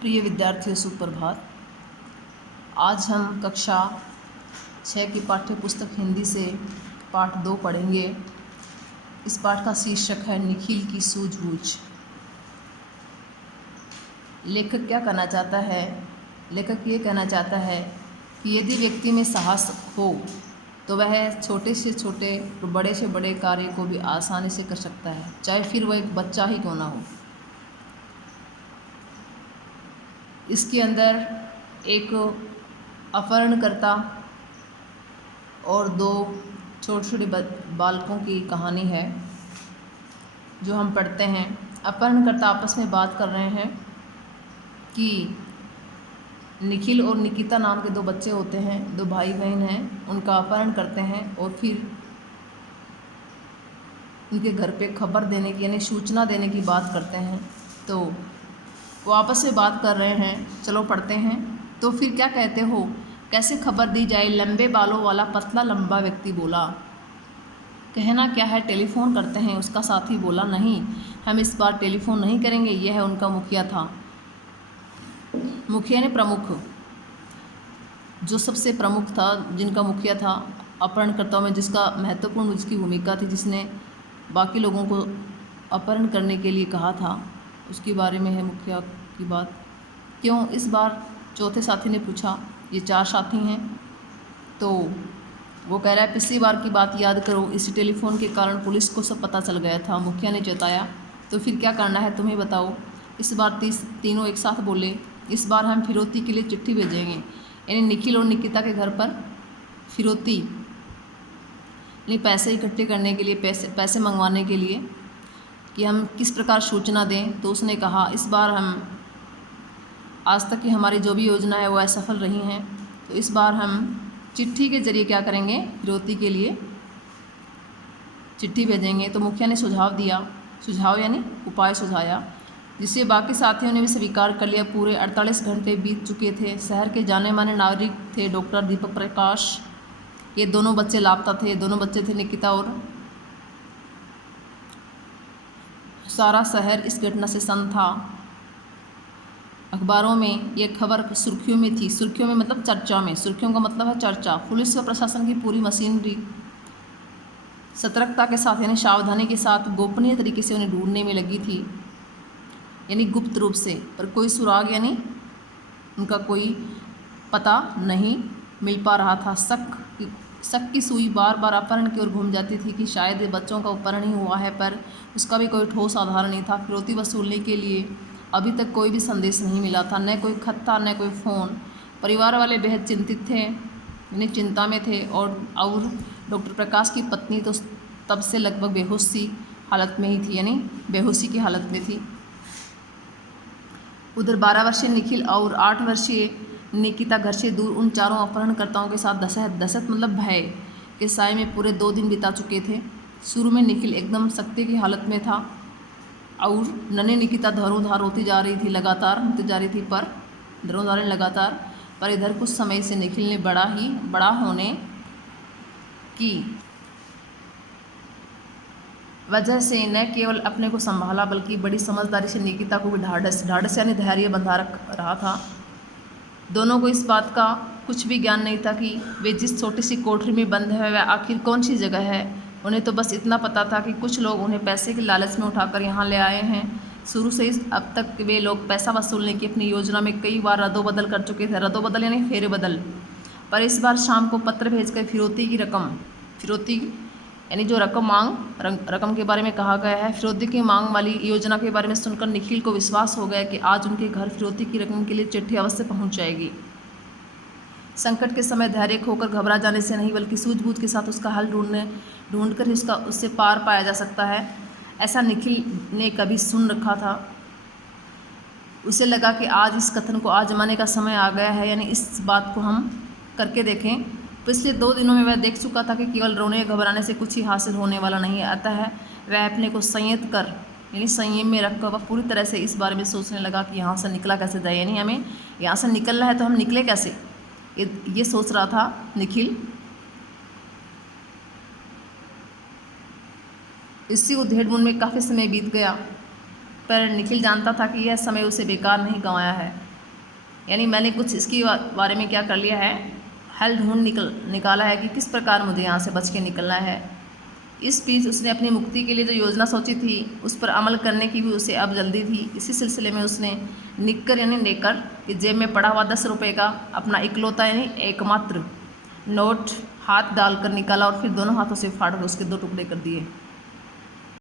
प्रिय विद्यार्थियों, सुप्रभात। आज हम कक्षा 6 की पाठ्य पुस्तक हिंदी से पाठ 2 पढ़ेंगे। इस पाठ का शीर्षक है निखिल की सूझबूझ। लेखक क्या कहना चाहता है? लेखक ये कहना चाहता है कि यदि व्यक्ति में साहस हो तो वह छोटे से छोटे और बड़े से बड़े कार्य को भी आसानी से कर सकता है, चाहे फिर वह एक बच्चा ही क्यों ना हो। इसके अंदर एक अपहरणकर्ता और 2 छोटे छोटे बालकों की कहानी है जो हम पढ़ते हैं। अपहरणकर्ता आपस में बात कर रहे हैं कि निखिल और निकिता नाम के 2 बच्चे होते हैं, 2 भाई बहन हैं, उनका अपहरण करते हैं और फिर उनके घर पे खबर देने की यानी सूचना देने की बात करते हैं। तो वो आपस में बात कर रहे हैं, चलो पढ़ते हैं। तो फिर क्या कहते हो, कैसे खबर दी जाए? लंबे बालों वाला पतला लंबा व्यक्ति बोला। कहना क्या है, टेलीफोन करते हैं। उसका साथी बोला, नहीं, हम इस बार टेलीफोन नहीं करेंगे। यह उनका मुखिया था। मुखिया ने प्रमुख, जो सबसे प्रमुख था, जिनका मुखिया था, अपहरणकर्ताओं में जिसका महत्वपूर्ण उसकी भूमिका थी, जिसने बाकी लोगों को अपहरण करने के लिए कहा था, उसके बारे में है मुखिया की बात। क्यों? इस बार चौथे साथी ने पूछा। ये 4 साथी हैं। तो वो कह रहा है, पिछली बार की बात याद करो, इसी टेलीफोन के कारण पुलिस को सब पता चल गया था। मुखिया ने चेताया। तो फिर क्या करना है तुम्हें बताओ। इस बार तीनों एक साथ बोले, इस बार हम फिरौती के लिए चिट्ठी भेजेंगे, यानी निखिल और निकिता के घर पर फिरौती यानी पैसे इकट्ठे करने के लिए, पैसे मंगवाने के लिए कि हम किस प्रकार सूचना दें। तो उसने कहा, इस बार हम आज तक की हमारी जो भी योजना है वो असफल रही हैं, तो इस बार हम चिट्ठी के ज़रिए क्या करेंगे, फिरौती के लिए चिट्ठी भेजेंगे। तो मुखिया ने सुझाव दिया, सुझाव यानी उपाय सुझाया, जिसे बाकी साथियों ने भी स्वीकार कर लिया। पूरे 48 घंटे बीत चुके थे। शहर के जाने माने नागरिक थे डॉक्टर दीपक प्रकाश। ये दोनों बच्चे लापता थे। दोनों बच्चे थे निकिता और सारा शहर इस घटना से सन्न था। अखबारों में ये खबर सुर्खियों में थी। सुर्खियों में मतलब चर्चा में। सुर्खियों का मतलब है चर्चा। पुलिस व प्रशासन की पूरी मशीनरी सतर्कता के साथ यानी सावधानी के साथ गोपनीय तरीके से उन्हें ढूंढने में लगी थी, यानी गुप्त रूप से। पर कोई सुराग यानी उनका कोई पता नहीं मिल पा रहा था। शक की सुई बार बार अपहरण की ओर घूम जाती थी कि शायद ये बच्चों का अपहरण ही हुआ है, पर उसका भी कोई ठोस आधार नहीं था। फिरौती वसूलने के लिए अभी तक कोई भी संदेश नहीं मिला था, न कोई खत था, न कोई फ़ोन। परिवार वाले बेहद चिंतित थे, यानी चिंता में थे। और डॉक्टर प्रकाश की पत्नी तो तब से लगभग बेहोश सी हालत में ही थी, यानी बेहोशी की हालत में थी। उधर 12 वर्षीय निखिल और 8 वर्षीय निकिता घर से दूर उन चारों अपहरणकर्ताओं के साथ दहशत मतलब भय के साए में पूरे 2 दिन बिता चुके थे। शुरू में निखिल एकदम सख्ती की हालत में था और नन्ही निकिता धरोधार रोती जा रही थी, लगातार रोती जा रही थी, पर धरोधार लगातार। पर इधर कुछ समय से निखिल ने बड़ा होने की वजह से न केवल अपने को संभाला, बल्कि बड़ी समझदारी से निकिता को भी ढाढ़स यानी धैर्य बंधा रहा था। दोनों को इस बात का कुछ भी ज्ञान नहीं था कि वे जिस छोटी सी कोठरी में बंद है वह आखिर कौन सी जगह है। उन्हें तो बस इतना पता था कि कुछ लोग उन्हें पैसे के लालच में उठाकर यहाँ ले आए हैं। शुरू से ही अब तक वे लोग पैसा वसूलने की अपनी योजना में कई बार रद्दोबदल कर चुके थे। रद्दोबदल यानी फेरबदल। पर इस बार शाम को पत्र भेजकर फिरौती यानी जो रकम के बारे में कहा गया है, फिरौती की मांग वाली योजना के बारे में सुनकर निखिल को विश्वास हो गया कि आज उनके घर फिरौती की रकम के लिए चिट्ठी अवश्य पहुंच जाएगी। संकट के समय धैर्य खोकर घबरा जाने से नहीं, बल्कि सूझबूझ के साथ उसका हल ढूंढकर ही उससे पार पाया जा सकता है, ऐसा निखिल ने कभी सुन रखा था। उसे लगा कि आज इस कथन को आजमाने का समय आ गया है, यानी इस बात को हम करके देखें। पिछले 2 दिनों में वह देख चुका था कि केवल रोने या घबराने से कुछ ही हासिल होने वाला नहीं है। अतः वह अपने को संयत कर यानी संयम में रखकर वह पूरी तरह से इस बारे में सोचने लगा कि यहाँ से निकला कैसे जाए, यानी हमें यहाँ से निकलना है तो हम निकले कैसे, ये सोच रहा था निखिल। इसी उधेड़-बुन में काफ़ी समय बीत गया, पर निखिल जानता था कि यह समय उसे बेकार नहीं गंवाया है। यानी मैंने कुछ इसके बारे में क्या कर लिया है, हल ढूंढ निकाला है कि किस प्रकार मुझे यहाँ से बच के निकलना है। इस बीच उसने अपनी मुक्ति के लिए जो योजना सोची थी उस पर अमल करने की भी उसे अब जल्दी थी। इसी सिलसिले में उसने निक्कर यानी नेकर कि जेब में पड़ा हुआ 10 रुपये का अपना इकलौता यानी एकमात्र नोट हाथ डालकर निकाला और फिर दोनों हाथों से फाड़ कर उसके 2 टुकड़े कर दिए।